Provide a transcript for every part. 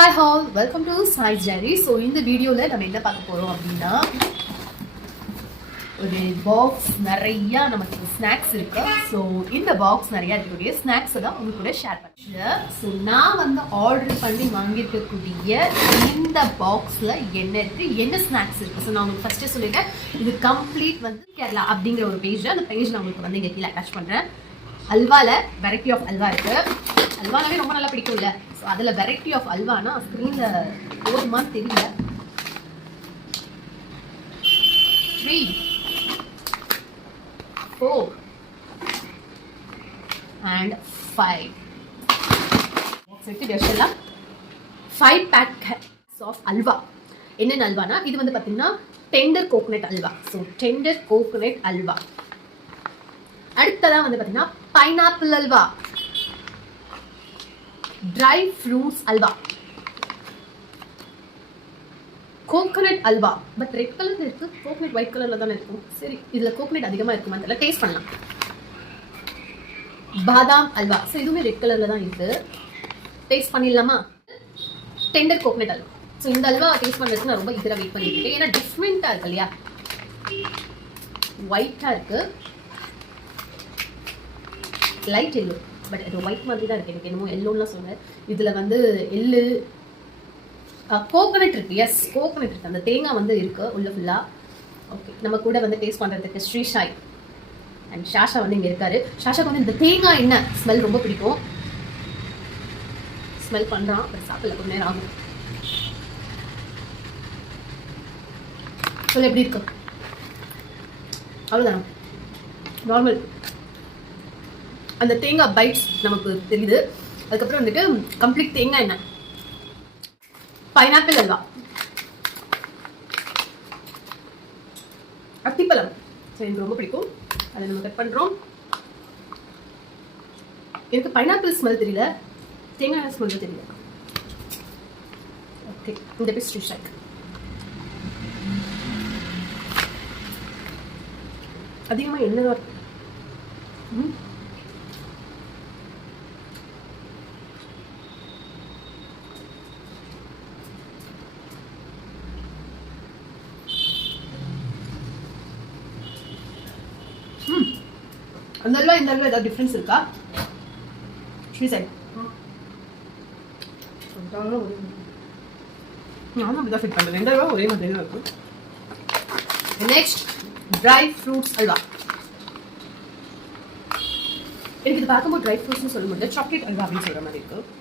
Hi all, welcome to choice diary. So இந்த வீடியோவில் நம்ம என்ன பார்க்க போகிறோம் அப்படின்னா, ஒரு பாக்ஸ் நிறையா நமக்கு ஸ்நாக்ஸ் இருக்கு. ஸோ இந்த பாக்ஸ் நிறையா இருக்கக்கூடிய ஸ்நாக்ஸை தான் உங்களுக்கு கூட ஷேர் பண்ணுறேன். ஸோ நான் வந்து ஆர்டர் பண்ணி வாங்கியிருக்கக்கூடிய இந்த பாக்ஸில் என்ன இருக்குது, என்ன ஸ்நாக்ஸ் இருக்குது. ஸோ நான் உங்களுக்கு ஃபஸ்ட்டே சொல்லிட்டேன், இது கம்ப்ளீட் வந்து கேரளா அப்படிங்கிற ஒரு பேஜ். அந்த பேஜ் நான் உங்களுக்கு வந்து இங்கே கீழே அட்டாச் பண்ணுறேன். அல்வாவில் வெரைட்டி ஆஃப் அல்வா இருக்குது. அல்வானாவே ரொம்ப நல்லா பிடிக்கும்ல. ஸோ அதில் வெரைட்டி ஆஃப் அல்வானா ஸ்க்ரீனில் போதுமான்னு தெரியல. 3, 4 and 5 5 பேக்கெட்ஸ் ஆஃப் அல்வா. என்னென்ன அல்வானா, இது வந்து பார்த்தீங்கன்னா tender coconut halwa. So tender coconut halwa. அடுத்ததான் வந்து பார்த்தீங்கன்னா pineapple halwa, dry fruits halwa, coconut halwa. But red கலர்ல இருக்கு, கோகோனட் ஒயிட் கலர்ல தானே இருக்கும். சரி, இதுல கோகோனட் அதிகமா இருக்குமா தெரியல, டேஸ்ட் பண்ணலாம். பாதாம் அல்வா. ஸோ இதுவுமே ரெட் கலர்ல தான் இருக்கு, டேஸ்ட் பண்ணிடலாமா? Tender coconut halwa. ஸோ இந்த அல்வா டேஸ்ட் பண்ணுறதுக்கு நான் ரொம்ப இதில் வெயிட் பண்ணிட்டு இருக்கேன். ஏன்னா டிஃப்ரெண்டா இருக்கு இல்லையா, ஒயிட்டா இருக்கு, லைட் எல்லோ. பட் அது ஒயிட் மாதிரி தான் இருக்கு. எனக்கு என்னமோ எல்லோலாம் சொன்னேன். இதில் வந்து எள்ளு, கோகோனட் இருக்கு. எஸ், கோகோனட் இருக்கு. அந்த தேங்காய் வந்து இருக்கு உள்ள ஃபுல்லாக. ஓகே, நம்ம கூட வந்து டேஸ்ட் பண்ணுறதுக்கு ஸ்ரீஷாய் அண்ட் ஷாஷா வந்து இங்கே இருக்காரு. ஷாஷாக்கு வந்து இந்த தேங்காய் எண்ணெய் ஸ்மெல் ரொம்ப பிடிக்கும். ஸ்மெல் பண்ணுறான், பட் சாப்பிடல, கொஞ்சம் நேரம் ஆகும். சொல்ல எப்படி இருக்கு? அவ்வளோதானா? நார்மல். அந்த தேங்காய் பைட்ஸ் நமக்கு தெரியுது. அதுக்கப்புறம் வந்துட்டு கம்ப்ளீட் தேங்காய் எண்ணெய். பைனாப்பிள் அல்வா, அத்திப்பழம். ஸோ எனக்கு ரொம்ப பிடிக்கும், அதை நம்ம கட் பண்ணுறோம். எனக்கு பைனாப்பிள் ஸ்மெல் தெரியல, தேங்காய் ஸ்மெல் தெரியல. ஓகே, இந்த பீஸ் ஸ்ரீஷாக். அதிகமாக எண்ணெய் தான் இருக்கு. அந்த அல்வா இந்த அல்வா ஏதாவது டிஃப்ரென்ஸ் இருக்கா? ஸ்ரீசை நானும் அப்படிதான் ஃபிட் பண்ணுறேன். ரெண்டு அல்வா ஒரே மாதிரி தான் இருக்கும். Next dry fruits halwa. எனக்கு இது பார்க்கும்போது ட்ரை ஃப்ரூட்ஸ்னு சொல்ல முடியாது, சாக்லேட் அல்வா அப்படின்னு சொல்கிற மாதிரி இருக்கு.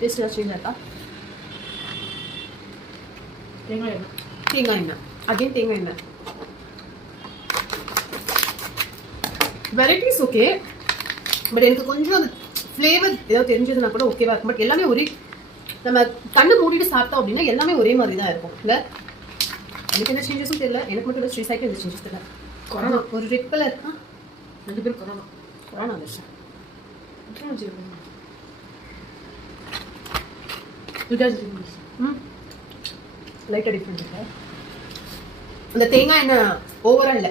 டேஸ்ட் சேஞ்ச் ஆகா? தேங்காய் எண்ணெய், தேங்காய் எண்ணெய், அகைன் தேங்காய் எண்ணெய். வெரைட்டிஸ் ஓகே, பட் எனக்கு கொஞ்சம் அந்த ஃப்ளேவர் ஏதாவது தெரிஞ்சதுன்னா கூட ஓகேவா இருக்கும். பட் எல்லாமே ஒரே, நம்ம கண்ணை மூடிட்டு சாப்பிட்டோம் அப்படின்னா எல்லாமே ஒரே மாதிரி தான் இருக்கும். இல்லை, எனக்கு எந்த சேஞ்சஸும் தெரியல. எனக்கு மட்டும் இல்லை, ஸ்ரீசாய்க்கு எந்த சேஞ்சஸ் தெரியல. கொரோனா ஒரு ரெட் கலர். ரெண்டு பேரும் கொரோனா வந்துருச்சு. லைட்டாக டிஃப்ரெண்ட் இருக்கு. அந்த தேங்காய் என்ன ஓவரா இல்லை.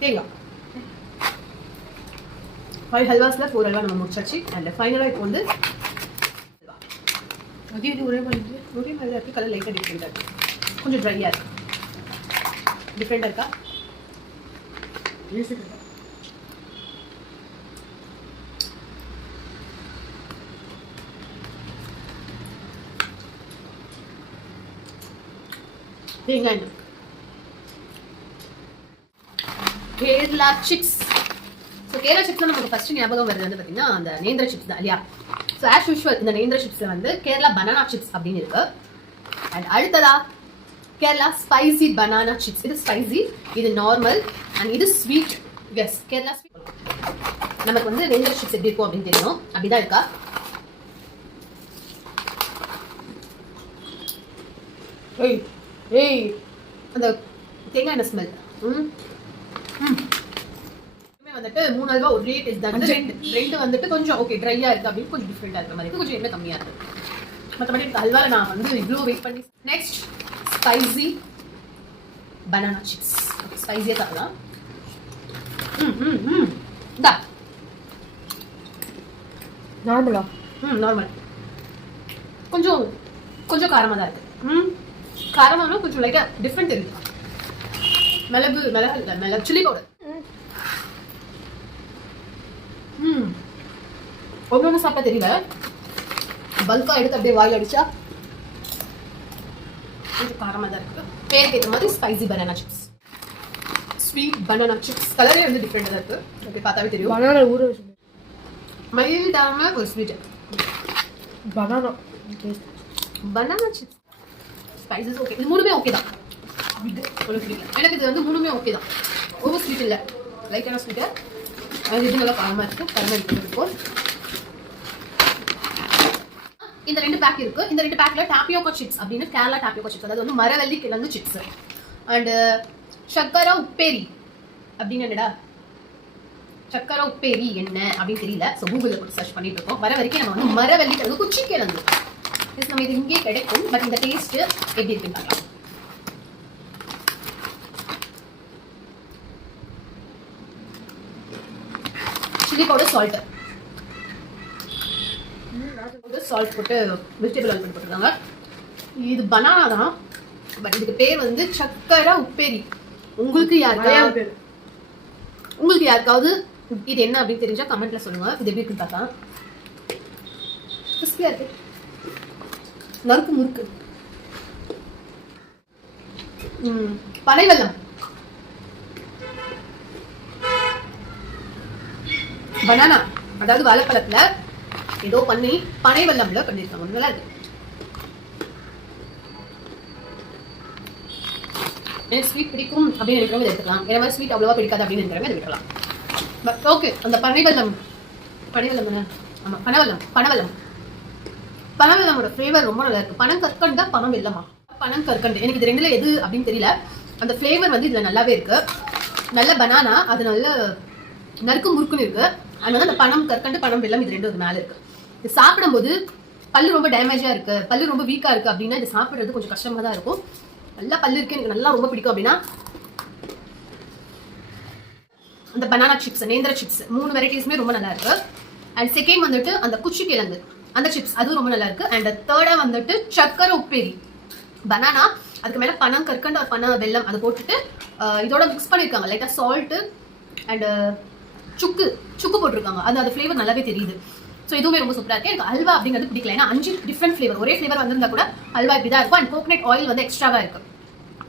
தேங்காய் 5 ஹல்வாஸ்ல 4 அல்வா நம்ம முடிச்சாச்சு. அண்ட் ஃபைனலாக இப்போ வந்து அது இது ஒரே மாதிரி இருக்குது. கலர் லைட்டாக டிஃப்ரெண்டாக இருக்குது, கொஞ்சம் ட்ரையாக இருக்குது. டிஃப்ரெண்டாக இருக்கா? தேங்காய் எண்ணெய். கேரளா சிப்ஸ். ஸோ கேரளா சிப்ஸ்ல நமக்கு ஃபர்ஸ்ட் ஞாபகம் வருது வந்து பார்த்தீங்கன்னா அந்த நேந்திர சிப்ஸ் தான் இல்லையா. ஸோ ஆஸ் யூஷுவல் இந்த நேந்திர சிப்ஸ்ல வந்து கேரளா பனானா சிப்ஸ் அப்படின்னு இருக்கு. அண்ட் அடுத்ததா கேரளா ஸ்பைசி பனானா சிப்ஸ். இது ஸ்பைசி, இது நார்மல், அண்ட் இது ஸ்வீட். Yes, Kerala sweet. நமக்கு வந்து நேந்திர சிப்ஸ் எப்படி இருக்கும் அப்படின்னு தெரியும். அப்படிதான் இருக்கா? ஏய், அந்த தேங்காய் எண்ணெய் ஸ்மெல். வந்துட்டு 3 அல்வா ஒரே டேஸ்ட் தான். ரெண்டு வந்துட்டு கொஞ்சம் ஓகே ட்ரையா இருக்கு அப்படின்னு கொஞ்சம் டிஃப்ரெண்டா இருக்க மாதிரி இருக்கு, கொஞ்சம் எண்ணெய் கம்மியா இருக்கு. மற்றபடி இந்த ஹல்வாவில் நான் வந்து இவ்வளோ வெயிட் பண்ணி. Next spicy banana chips. ஸ்பைஸியாக தரலாம். இந்தா நார்மலா? நார்மல். கொஞ்சம் கொஞ்சம் காரமாக தான் இருக்குது. காரமானா கொஞ்சம் லைட்டாக டிஃப்ரெண்ட் இருக்குது. மிளகு சில்லி பவுடர். ஒன்று சாப்பிட்டா தெரியல, பல்கா எடுத்து அப்படியே வாயில் அடிச்சா கொஞ்சம் காரமாக தான் இருக்கு. பேருக்கு ஏற்ற மாதிரி spicy banana chips, sweet banana chips. கலரே வந்து டிஃப்ரெண்டாக தான் இருக்கு, அப்படி பார்த்தாவே தெரியும். பனானா ஊற வச்சு மைல்டான ஒரு sweet banana banana chips. Spices okay, இது மூணுமே ஓகே தான். எனக்கு இது வந்து மூணுமே ஓகே தான். ஓவர் ஸ்வீட் இல்லை, லைட்டான ஸ்வீட்டு. அது இது நல்லா காரமாக இருக்குது. காரமாக இருக்கும். இந்த 2 பேக் இருக்கு. இந்த 2 பேக்ல டாப்பியோகா சிப்ஸ் அப்படின்னு கேரளா டாப்பியோகா சிப்ஸ், அதாவது வந்து மரவள்ளி கிழங்கு சிப்ஸ். அண்ட் சக்கரா உப்பேரி அப்படின்னு என்னடா, சக்கரா உப்பேரி என்ன அப்படின்னு தெரியல. ஸோ கூகுளில் போட்டு சர்ச் பண்ணிட்டு இருக்கோம். வர வரைக்கும் நம்ம வந்து மரவள்ளி கிழங்கு குச்சி கிழங்கு நம்ம இது இங்கே கிடைக்கும். பட் இந்த டேஸ்ட் எப்படி இருக்குன்னு பார்க்கலாம். சில்லி பவுடர், சால்ட் போட்டு வெஜிடபிள் ஆயில் போட்டுருக்காங்க. இது பனானா தான், பட் இதுக்கு பேர் வந்து சக்கரா உப்பேரி. உங்களுக்கு யாருக்காவது இது என்ன அப்படின்னு தெரிஞ்சா கமெண்ட்ல சொல்லுங்க. இது எப்படி இருக்குன்னு பார்த்தா கிறிஸ்பியா இருக்கு, நறுக்கு முறுக்கு. பனைவெல்லம், பனானா அதாவது வாழைப்பழத்துல ஏதோ பண்ணி பனை வெல்லம்ல பண்ணிருக்காங்க. நல்லா இருக்கு. எனக்கு ஸ்வீட் பிடிக்கும் அப்படின்னு நினைக்கிறவங்க எடுத்துக்கலாம். என்ன மாதிரி ஸ்வீட் அவ்வளவா பிடிக்காது அப்படின்னு நினைக்கிறவங்க இதை விடலாம். பட் ஓகே, அந்த பனை வெல்லம் ஆமா பனவெல்லமோட ஃப்ளேவர் ரொம்ப நல்லா இருக்கு. பனம் கற்கண்டா பனம் வெல்லமா? பனம் கற்கண்டு. எனக்கு இது ரெண்டுல எது அப்படின்னு தெரியல. அந்த ஃப்ளேவர் வந்து இதுல நல்லாவே இருக்கு. நல்ல பனானா, அது நல்ல நறுக்கு முறுக்குன்னு இருக்கு. அதனால அந்த பனம் கற்கண்டு பனம் வெல்லம் இது ரெண்டும் மேல இருக்கு. இது சாப்பிடும்போது பல்லு ரொம்ப டேமேஜா இருக்கு, பல்லு ரொம்ப வீக்கா இருக்கு அப்படின்னா இது சாப்பிடுறது கொஞ்சம் கஷ்டமா தான் இருக்கும். நல்லா பல்லு இருக்கு, எனக்கு நல்லா ரொம்ப பிடிக்கும் அப்படின்னா அந்த பனானா சிப்ஸ், நேந்திர சிப்ஸ் 3 வெரைட்டிஸ்மே ரொம்ப நல்லா இருக்கு. அண்ட் செகண்ட் வந்துட்டு அந்த குச்சி கிழங்கு அந்த சிப்ஸ், அதுவும் ரொம்ப நல்லா இருக்கு. அண்ட் தேர்டா வந்துட்டு சக்கரை உப்பேரி பனானா, அதுக்கு மேல பனம் கற்கண்டு ஒரு பன வெல்லம் அதை போட்டுட்டு இதோட மிக்ஸ் பண்ணிருக்காங்க. லைட்டா சால்ட் அண்ட் சுக்கு போட்டிருக்காங்க. அது ஃபிளேவர் நல்லாவே தெரியுது. ஸோ இதுவுமே ரொம்ப சூப்பராக இருக்கு. எனக்கு அல்வா அப்படிங்கிறது பிடிக்கல, ஏன்னா 5 டிஃப்ரெண்ட் ஃபிளேவர். ஒரே ஃபிளேவர் வந்திருந்தா கூட அல்வா இப்படி தான் இருக்கும். அண்ட் கோகனட் ஆயில் வந்து எக்ஸ்ட்ராவா இருக்கு,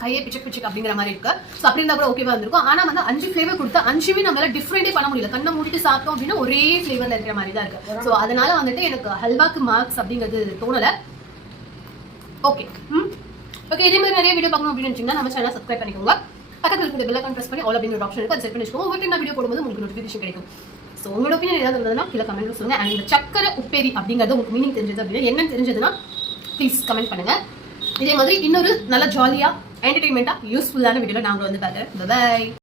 கையே பிச்சக் அப்படிங்கிற மாதிரி இருக்கு. ஸோ அப்படி இருந்தால் கூட ஓகேவா இருந்திருக்கும். ஆனால் வந்து 5 ஃபிளேவர் கொடுத்து 5மே நம்மளால டிஃப்ரெண்டே பண்ண முடியல. கண்ணை மூடிட்டு சாப்பிட்டோம் அப்படின்னா ஒரே ஃபிளேவர்ல இருக்கிற மாதிரி தான் இருக்கு. ஸோ அதனால வந்துட்டு எனக்கு ஹல்வாக்கு மார்க்ஸ் அப்படிங்கிறது தோணலை. ஓகே ஓகே இதே மாதிரி நிறைய வீடியோ பார்க்கணும் அப்படின்னு நினைச்சீங்கன்னா நம்ம சேனல் சப்ஸ்கிரைப் பண்ணிக்கோங்க. பக்கத்தில் இருக்கிற பெல் ஐகான் பிரஸ் பண்ணி ஆல் அப்படிங்கிற ஆப்ஷன் இருக்கு, அதை செட் பண்ணி வச்சுக்கோங்க. ஒவ்வொரு டைம் வீடியோ போடும்போது உங்களுக்கு நோட்டிஃபிகேஷன் கிடைக்கும். ஸோ உங்களோட ஒப்பீனியன் ஏதாவது இருந்ததுன்னா கீழே கமெண்ட்ல சொல்லுங்க. அண்ட் இந்த சக்கரை உப்பேரி அப்படிங்கிறது உங்களுக்கு மீனிங் தெரிஞ்சது அப்படின்னா என்னன்னு தெரிஞ்சதுன்னா ப்ளீஸ் கமெண்ட் பண்ணுங்க. இதே மாதிரி இன்னொரு நல்ல ஜாலியா என்டர்டைன்மெண்டா யூஸ்ஃபுல்லான வீடியோல நான் வந்து பார்க்குறேன். பை.